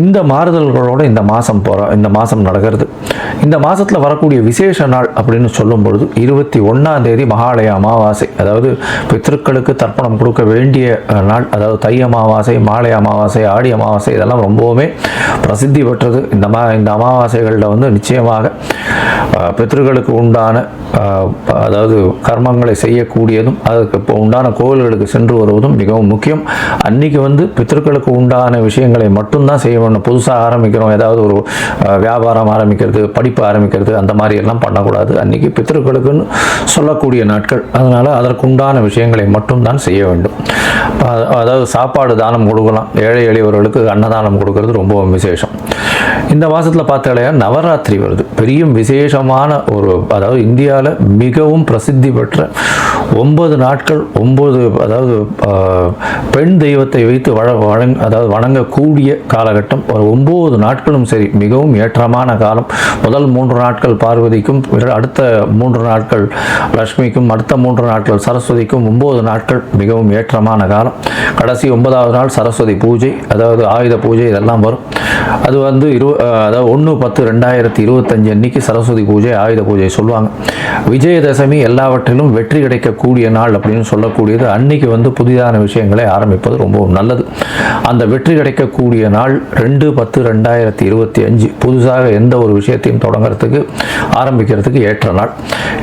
இந்த மாறுதல்களோடு இந்த மாதம் போகிற இந்த மாதம் நடக்கிறது இந்த மாதத்தில் வரக்கூடிய விசேஷ நாள் அப்படின்னு சொல்லும் பொழுது இருபத்தி ஒன்றாம் தேதி மகாலய அமாவாசை அதாவது பித்திருக்களுக்கு தர்ப்பணம் கொடுக்க வேண்டிய நாள் அதாவது தை அமாவாசை மாலை அமாவாசை ஆடி அமாவாசை இதெல்லாம் ரொம்பவுமே பிரசித்தி பெற்றது இந்த மா இந்த அமாவாசைகளில் வந்து நிச்சயமாக பித்திருக்களுக்கு உண்டான அதாவது கர்மங்களை செய்யக்கூடியதும் அதுக்கு இப்போ உண்டான கோவில்களுக்கு சென்று வருவதும் மிகவும் முக்கியம் அன்றைக்கி வந்து பித்திருக்களுக்கு உண்டான விஷயங்களை மட்டும்தான் செய்ய ஒன்று புதுசாக ஆரம்பிக்கிறோம் ஏதாவது ஒரு வியாபாரம் ஆரம்பிக்கிறது படிப்பு ஆரம்பிக்கிறது அந்த மாதிரி எல்லாம் பண்ணக்கூடாது அன்றைக்கி பித்தர்களுக்குன்னு சொல்லக்கூடிய நாட்கள் அதனால் அதற்குண்டான விஷயங்களை மட்டும்தான் செய்ய வேண்டும் அதாவது சாப்பாடு தானம் கொடுக்கலாம் ஏழை எளியவர்களுக்கு அன்னதானம் கொடுக்கறது ரொம்பவும் விசேஷம் இந்த மாதத்தில் பார்த்தாலே நவராத்திரி வருது பெரிய விசேஷமான ஒரு அதாவது இந்தியாவில் மிகவும் பிரசித்தி பெற்ற ஒன்பது நாட்கள் ஒன்பது அதாவது பெண் தெய்வத்தை வைத்து வழங்க அதாவது வணங்கக்கூடிய காலகட்டம் ஒரு ஒம்பது நாட்களும் சரி மிகவும் ஏற்றமான காலம் முதல் மூன்று நாட்கள் பார்வதிக்கும் அடுத்த மூன்று நாட்கள் லக்ஷ்மிக்கும் அடுத்த மூன்று நாட்கள் சரஸ்வதிக்கும் ஒம்பது நாட்கள் மிகவும் ஏற்றமான காலம் கடைசி ஒன்பதாவது நாள் சரஸ்வதி பூஜை அதாவது ஆயுத பூஜை இதெல்லாம் வரும் அது வந்து இருபது அதாவது ஒன்று பத்து ரெண்டாயிரத்தி இருபத்தஞ்சி அன்னைக்கு சரஸ்வதி பூஜை ஆயுத பூஜை சொல்லுவாங்க விஜயதசமி எல்லாவற்றிலும் வெற்றி கிடைக்கக்கூடிய நாள் அப்படின்னு சொல்லக்கூடியது அன்னைக்கு வந்து புதிதான விஷயங்களை ஆரம்பிப்பது ரொம்பவும் நல்லது அந்த வெற்றி கிடைக்கக்கூடிய நாள் ரெண்டு பத்து ரெண்டாயிரத்தி இருபத்தி அஞ்சு புதுசாக எந்த ஒரு விஷயத்தையும் தொடங்குறதுக்கு ஆரம்பிக்கிறதுக்கு ஏற்ற நாள்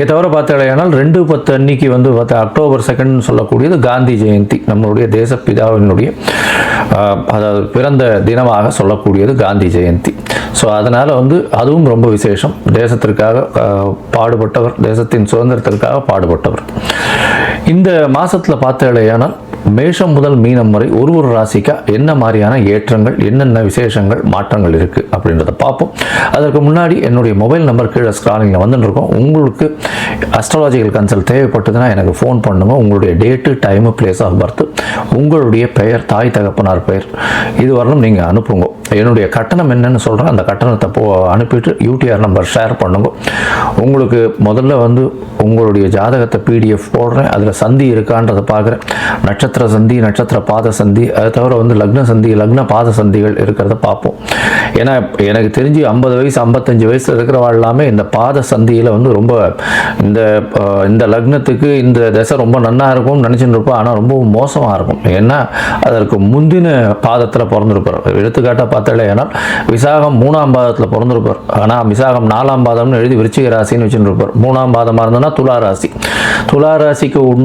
இதை தவிர பார்த்தடையானால் ரெண்டு பத்து அன்னைக்கு வந்து பார்த்தா அக்டோபர் செகண்ட்னு சொல்லக்கூடியது காந்தி ஜெயந்தி நம்மளுடைய தேசப்பிதாவினுடைய அதாவது பிறந்த தினமாக சொல்லக்கூடியது காந்தி ஜெயந்தி ஸோ அதனால் வந்து அதுவும் ரொம்ப விசேஷம் தேசத்திற்காக பாடுபட்டவர் தேசத்தின் சுதந்திரத்திற்காக பாடுபட்டவர் இந்த மாதத்தில் பார்த்தாலேயானால் மேஷம் முதல் மீனம் வரை ஒரு ஒரு ராசிக்கா என்ன மாதிரியான ஏற்றங்கள் என்னென்ன விசேஷங்கள் மாற்றங்கள் இருக்குது அப்படின்றத பார்ப்போம் அதற்கு முன்னாடி என்னுடைய மொபைல் நம்பர் கீழே ஸ்க்ராலிங்கில் இருக்கோம் உங்களுக்கு அஸ்ட்ராலஜிக்கல் கன்சல்ட் தேவைப்பட்டதுன்னா எனக்கு ஃபோன் பண்ணுங்கள் உங்களுடைய date time place of birth உங்களுடைய பெயர் தாய் தகப்பனார் பெயர் இது வரலும் நீங்கள் அனுப்புங்க என்னுடைய கட்டணம் என்னன்னு சொல்கிறேன் அந்த கட்டணத்தை போ அனுப்பிட்டு யூடிஆர் நம்பர் ஷேர் பண்ணுங்க உங்களுக்கு முதல்ல வந்து உங்களுடைய ஜாதகத்தை பிடிஎஃப் போடுறேன் அதில் சந்தி இருக்கான்றதை பார்க்குறேன் நட்சத்திர சந்தி நட்சத்திர பாத சந்தி அதை தவிர வந்து லக்ன சந்தி லக்ன பாத சந்திகள் இருக்கிறத பார்ப்போம் ஏன்னா எனக்கு தெரிஞ்சு ஐம்பது வயசு ஐம்பத்தஞ்சு வயசு இருக்கிறவா எல்லாமே இந்த பாத சந்தியில் வந்து ரொம்ப இந்த இந்த லக்னத்துக்கு இந்த திசை ரொம்ப நன்னாக இருக்கும்னு நினச்சின்னு இருப்போம் ஆனால் ரொம்ப மோசமாக இருக்கும் ஏன்னா அதற்கு முந்தின பாதத்தில் பிறந்திருப்பார் எடுத்துக்காட்டாக பார்த்தாலே ஏன்னா விசாகம் மூணாம் பாதத்தில் பிறந்திருப்பார் ஆனால் விசாகம் நாலாம் பாதம்னு எழுதி விருச்சிக ராசின்னு வச்சுருப்பார் மூணாம் பாதமாக இருந்ததுன்னா துளாராசி துளாராசிக்கு உண்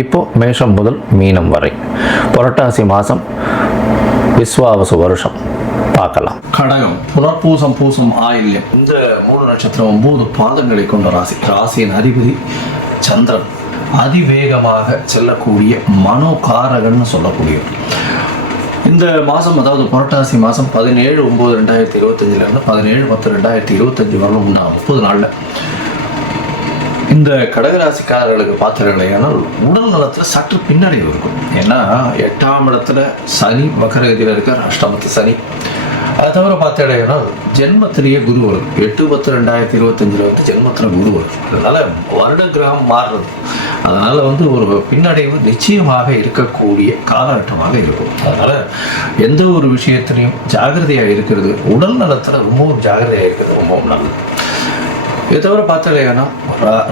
இப்போ மேஷம் முதல் மீனம் வரை புரட்டாசி மாதம் விஸ்வாவச வருஷம் பார்க்கலாம் கடகம் புனர்பூசம் பூசம் ஆயில்யம் இந்த மூணு நட்சத்திரம் ஒன்பது பாதங்களை கொண்ட ராசி ராசியின் அதிபதி சந்திரன் அதிவேகமாக செல்லக்கூடிய மனோகாரகன்னு சொல்லக்கூடியவர் இந்த மாதம் அதாவது புரட்டாசி மாதம் பதினேழு ஒம்பது ரெண்டாயிரத்தி இருபத்தஞ்சிலேருந்து பதினேழு பத்து ரெண்டாயிரத்தி இருபத்தஞ்சி வரலாம் உண்டாகும் முப்பது நாளில் இந்த கடகராசிக்காரர்களுக்கு பார்த்தீங்கன்னா உடல் நலத்தில் சற்று பின்னடைவு இருக்கும் ஏன்னா எட்டாம் இடத்துல சனி மகர இருக்கிற அஷ்டமத்து சனி அதை தவிர பார்த்தீங்கன்னா ஜென்மத்திலேயே குரு வரும் எட்டு பத்து ரெண்டாயிரத்தி இருபத்தஞ்சில் வந்து ஜென்மத்தில் குரு வரும் அதனால் வருட கிரகம் மாறுறது அதனால் வந்து ஒரு பின்னடைவு நிச்சயமாக இருக்கக்கூடிய காலகட்டமாக இருக்கும் அதனால் எந்த ஒரு விஷயத்திலையும் ஜாகிரதையாக இருக்கிறது உடல் நலத்தில் ரொம்பவும் ஜாகிரதையாக இருக்கிறது ரொம்பவும் நல்லது தவிர பார்த்தலையானா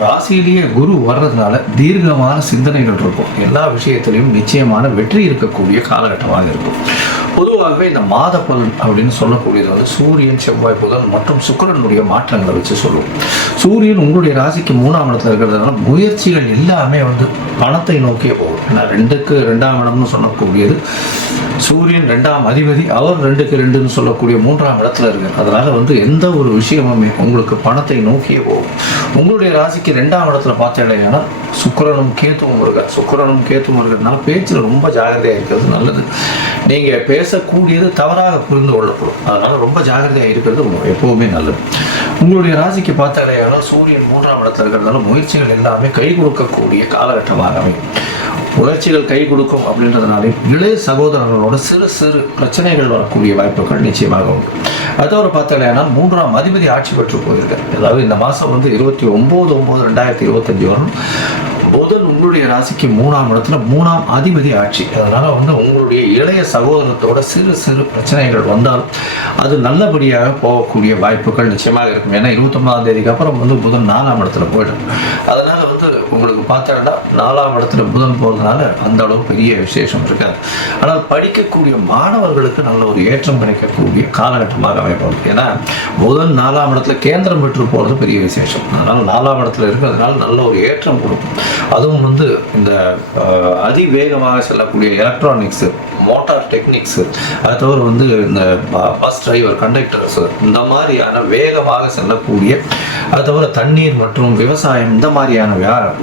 ராசியிலேயே குரு வர்றதுனால தீர்க்கமான சிந்தனைகள் இருக்கும் எல்லா விஷயத்திலையும் நிச்சயமான வெற்றி இருக்கக்கூடிய காலகட்டமாக இருக்கும் பொதுவாகவே இந்த மாத பலன் அப்படின்னு சொல்லக்கூடியது வந்து சூரியன் செவ்வாய் புதன் மற்றும் சுக்கரனுடைய மாற்றங்களை வச்சு சொல்லுவோம் சூரியன் உங்களுடைய ராசிக்கு மூணாம் இடத்துல இருக்கிறதுனால முயற்சிகள் எல்லாமே வந்து பணத்தை நோக்கியே போகும் ரெண்டுக்கு ரெண்டாம் இடம்னு சொல்லக்கூடியது சூரியன் ரெண்டாம் அதிபதி அவர் ரெண்டுக்கு ரெண்டுன்னு சொல்லக்கூடிய மூன்றாம் இடத்துல இருக்கு அதனால வந்து எந்த ஒரு விஷயமுமே உங்களுக்கு பணத்தை நோக்கியே போகும் உங்களுடைய ராசிக்கு ரெண்டாம் இடத்துல பார்த்தேன் சுக்கரனும் கேத்துவும் இருக்கா சுக்கரனும் கேத்துவும் இருக்கிறதுனால பேச்சில் ரொம்ப ஜாகிரதையாக இருக்கிறது நல்லது நீங்கள் பேசக்கூடியது தவறாக புரிந்து கொள்ளப்படும் அதனால் ரொம்ப ஜாகிரதையாக இருக்கிறது எப்போவுமே நல்லது உங்களுடைய ராசிக்கு பார்த்தாலே சூரியன் மூன்றாம் இடத்துல இருக்கிறதால முயற்சிகள் எல்லாமே கை கொடுக்கக்கூடிய காலகட்டமாக உணர்ச்சிகள் கை கொடுக்கும் அப்படின்றதுனாலே இளைய சகோதரர்களோட சிறு சிறு பிரச்சனைகள் வரக்கூடிய வாய்ப்புகள் நிச்சயமாக உண்டு அது ஒரு மூன்றாம் அதிபதி ஆட்சி பெற்று போயிருக்கேன் அதாவது இந்த மாதம் வந்து இருபத்தி ஒம்பது ஒம்பது ரெண்டாயிரத்தி இருபத்தஞ்சு வரும் புதன் உங்களுடைய ராசிக்கு மூணாம் இடத்துல மூணாம் அதிபதி ஆட்சி அதனால வந்து உங்களுடைய இளைய சகோதரத்தோட சிறு சிறு பிரச்சனைகள் வந்தால் அது நல்லபடியாக போகக்கூடிய வாய்ப்புகள் நிச்சயமாக இருக்கும் ஏன்னா இருபத்தொன்பதாம் தேதிக்கு அப்புறம் வந்து புதன் நாலாம் இடத்துல போயிடும் அதனால வந்து உங்களுக்கு பார்த்தோன்னா நாலாம் இடத்துல புதன் போகிறதுனால அந்த அளவு பெரிய விசேஷம் இருக்காது ஆனால் படிக்கக்கூடிய மாணவர்களுக்கு நல்ல ஒரு ஏற்றம் கிடைக்கக்கூடிய காலகட்டமாக அமைப்போம் ஏன்னா புதன் நாலாம் இடத்துல கேந்திரம் பெற்று போகிறது பெரிய விசேஷம் அதனால் நாலாம் இடத்துல இருக்கிறதுனால நல்ல ஒரு ஏற்றம் கொடுக்கும் அதுவும் வந்து வந்து இந்த அதிவேகமாக செல்லக்கூடிய எலக்ட்ரானிக்ஸு மோட்டார் டெக்னிக்ஸ் அது தவிர வந்து இந்த பஸ் டிரைவர் கண்டக்டர்ஸ் இந்த மாதிரியான வேகமாக செல்லக்கூடிய அது தவிர தண்ணீர் மற்றும் விவசாயம் இந்த மாதிரியான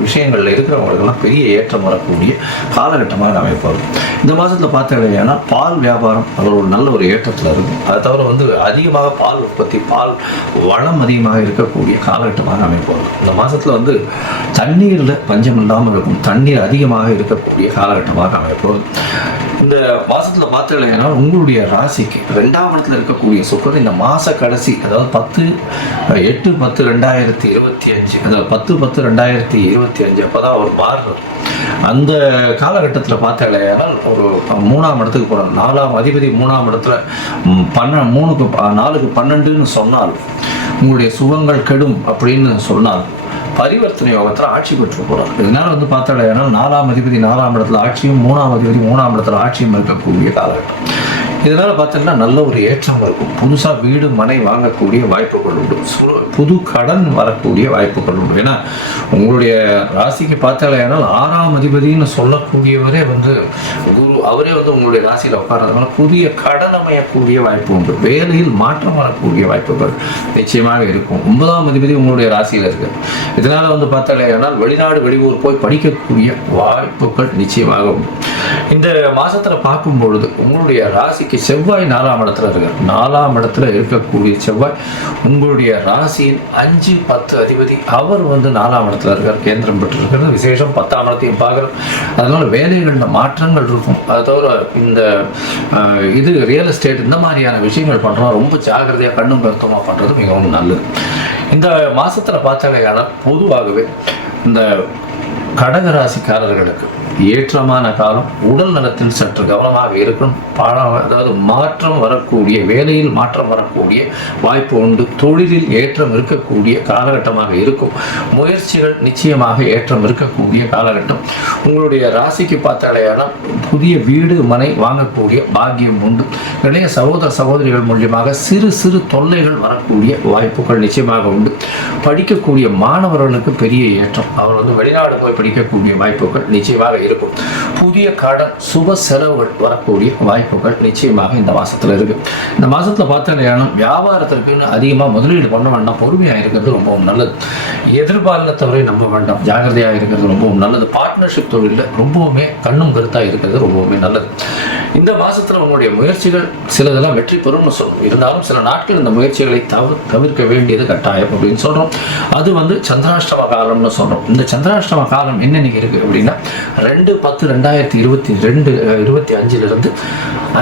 விஷயங்களில் இருக்கிறவங்களுக்கெல்லாம் பெரிய ஏற்றம் வரக்கூடிய காலகட்டமாக நாம் இந்த மாதத்தில் பார்த்தீங்கன்னா பால் வியாபாரம் அது ஒரு நல்ல ஒரு ஏற்றத்தில் இருக்கும் அதை தவிர வந்து அதிகமாக பால் உற்பத்தி பால் வளம் அதிகமாக இருக்கக்கூடிய காலகட்டமாக நாம் இந்த மாதத்தில் வந்து தண்ணீரில் பஞ்சம் இல்லாமல் இருக்கும் தண்ணீர் அதிகமாக இருக்கக்கூடிய காலகட்டமாக அமைப்பாரு இந்த மாசத்துல பாத்துக்கலாம் உங்களுடைய ராசிக்கு ரெண்டாம் இடத்துல இருக்கக்கூடிய சுக்கர் இந்த மாச கடைசி அதாவது பத்து எட்டு பத்து ரெண்டாயிரத்தி இருபத்தி அஞ்சு அந்த பத்து பத்து ரெண்டாயிரத்தி இருபத்தி அஞ்சு அப்போதான் அவர் மாறுறது அந்த காலகட்டத்தில் பார்த்தாலேயானால் ஒரு மூணாம் இடத்துக்கு போகிறோம் நாலாம் அதிபதி மூணாம் இடத்துல பன்ன மூணுக்கு நாலுக்கு பன்னெண்டுன்னு சொன்னால் உங்களுடைய சுகங்கள் கெடும் அப்படின்னு சொன்னால் பரிவர்த்தனை யோகத்தில் ஆட்சி பெற்று போகிறார் இதனால் வந்து பார்த்தோம் நாலாம் அதிபதி நாலாம் இடத்துல ஆட்சியும் மூணாம் அதிபதி மூணாம் இடத்துல ஆட்சியும் இருக்கக்கூடிய காலகட்டம் இதனால் பார்த்தீங்கன்னா நல்ல ஒரு ஏற்றம் இருக்கும் புதுசாக வீடு மனை வாங்கக்கூடிய வாய்ப்புகள் உண்டு புது கடன் வரக்கூடிய வாய்ப்புகள் உண்டு ஏன்னா உங்களுடைய ராசிக்கு பார்த்தாலே ஆனால் ஆறாம் அதிபதினு சொல்லக்கூடியவரே வந்து குரு அவரே வந்து உங்களுடைய ராசியில் உட்கார்றதுனால புதிய கடன் அமையக்கூடிய வாய்ப்பு உண்டு வேலையில் மாற்றம் வரக்கூடிய வாய்ப்புகள் நிச்சயமாக இருக்கும் ஒன்பதாம் அதிபதி உங்களுடைய ராசியில் இருக்கு இதனால் வந்து பார்த்தாலே ஆனால் வெளிநாடு வெளியூர் போய் படிக்கக்கூடிய வாய்ப்புகள் நிச்சயமாக உண்டு இந்த மாதத்தில் பார்க்கும் பொழுது உங்களுடைய ராசி ராசிக்கு செவ்வாய் நாலாம் இடத்துல இருக்கார் நாலாம் இடத்துல இருக்கக்கூடிய செவ்வாய் உங்களுடைய ராசியின் அஞ்சு பத்து அதிபதி அவர் வந்து நாலாம் இடத்துல இருக்கார் கேந்திரம் பெற்று இருக்கிறது விசேஷம் பத்தாம் இடத்தையும் பார்க்குறோம் அதனால வேலைகளில் மாற்றங்கள் இருக்கும் அதை தவிர இந்த இது ரியல் எஸ்டேட் இந்த மாதிரியான விஷயங்கள் பண்ணுறோம் ரொம்ப ஜாகிரதையாக கண்ணும் கருத்துமாக பண்ணுறது மிகவும் நல்லது இந்த மாதத்தில் பார்த்தாலே பொதுவாகவே இந்த கடகராசிக்காரர்களுக்கு ஏற்றமான காலம் உடல் நலத்தில் சற்று கவனமாக இருக்கும் பாடம் அதாவது மாற்றம் வரக்கூடிய வேலையில் மாற்றம் வரக்கூடிய வாய்ப்பு உண்டு தொழிலில் ஏற்றம் இருக்கக்கூடிய காலகட்டமாக இருக்கும் முயற்சிகள் நிச்சயமாக ஏற்றம் இருக்கக்கூடிய காலகட்டம் உங்களுடைய ராசிக்கு பார்த்தாலேயான புதிய வீடு மனை வாங்கக்கூடிய பாக்கியம் உண்டு நிறைய சகோதர சகோதரிகள் மூலியமாக சிறு சிறு தொல்லைகள் வரக்கூடிய வாய்ப்புகள் நிச்சயமாக உண்டு படிக்கக்கூடிய மாணவர்களுக்கு பெரிய ஏற்றம் அவர் வந்து வெளிநாடு போய் படிக்கக்கூடிய வாய்ப்புகள் நிச்சயமாக இருக்கும் புதிய கடன் சுப செலவுகள் வரக்கூடிய வாய்ப்புகள் நிச்சயமாக இந்த மாசத்துல இருக்கு இந்த மாசத்துல பார்த்தீங்கன்னா வியாபாரத்திற்குன்னு அதிகமா முதலீடு பண்ண வேண்டாம் பொறுமையா இருக்கிறது ரொம்பவும் நல்லது எதிர்பாலத்தவரை நம்ப வேண்டாம் ஜாகிரதையா இருக்கிறது ரொம்பவும் நல்லது பார்ட்னர்ஷிப் தொழில ரொம்பவுமே கண்ணும் கருத்தா இருக்கிறது ரொம்பவுமே நல்லது இந்த மாதத்தில் உங்களுடைய முயற்சிகள் சிலதெல்லாம் வெற்றி பெறும்னு சொல்லும் இருந்தாலும் சில நாட்கள் இந்த முயற்சிகளை தவிர தவிர்க்க வேண்டியது கட்டாயம் அப்படின்னு சொல்கிறோம் அது வந்து சந்திராஷ்டம காலம்னு சொல்கிறோம் இந்த சந்திராஷ்டம காலம் என்னென்ன இருக்குது அப்படின்னா ரெண்டு பத்து ரெண்டாயிரத்தி இருபத்தி ரெண்டு இருபத்தி அஞ்சுலேருந்து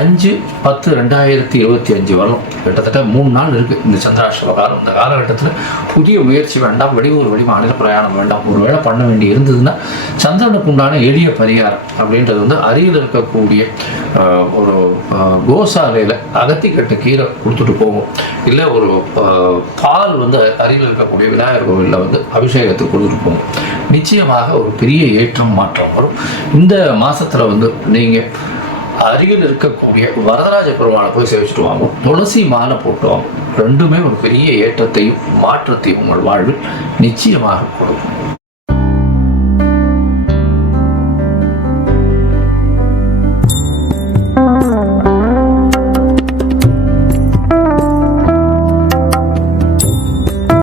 அஞ்சு பத்து ரெண்டாயிரத்தி இருபத்தி அஞ்சு வரலும் கிட்டத்தட்ட மூணு நாள் இருக்குது இந்த சந்திராஷ்டம காலம் இந்த காலகட்டத்தில் புதிய முயற்சி வேண்டாம் வெளியூர் வெளி மாநில பிரயாணம் வேண்டாம் ஒரு வேளை பண்ண வேண்டி இருந்ததுன்னா சந்திரனுக்கு உண்டான எளிய பரிகாரம் அப்படின்றது வந்து அருகில் இருக்கக்கூடிய ஒரு கோசாலையில் அகத்திக்கட்டு கீரை கொடுத்துட்டு போவோம் இல்லை ஒரு பால் வந்து அருகில் இருக்கக்கூடிய விநாயகர் கோவிலில் வந்து அபிஷேகத்துக்கு கொடுத்துட்டு போவோம் நிச்சயமாக ஒரு பெரிய ஏற்றம் மாற்றம் வரும் இந்த மாதத்தில் வந்து நீங்கள் அருகில் இருக்கக்கூடிய வரதராஜ பெருமானை போய் சேவிச்சுட்டு வாங்க துளசி மாலை போட்டு வாங்க ரெண்டுமே ஒரு பெரிய ஏற்றத்தையும் மாற்றத்தையும் உங்கள் வாழ்வில் நிச்சயமாக கொடுக்கும்